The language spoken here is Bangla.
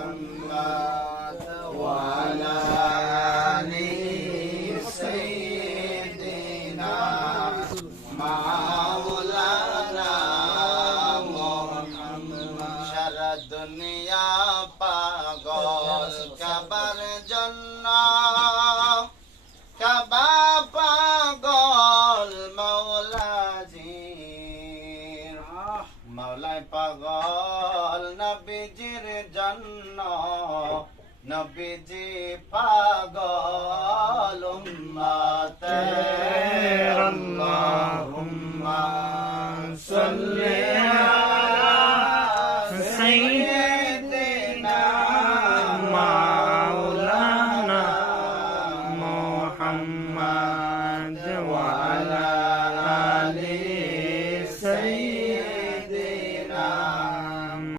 محمد وعلى آل سيدنا مولانا محمد সারা দুনিয়া পাগল কাবার জন্য কাবা পাগল মাওলাজির মাওলাই পাগল নবীজির জন্য নবীজি পাগল উম্মতের আল্লাহুম্মা সাল্লি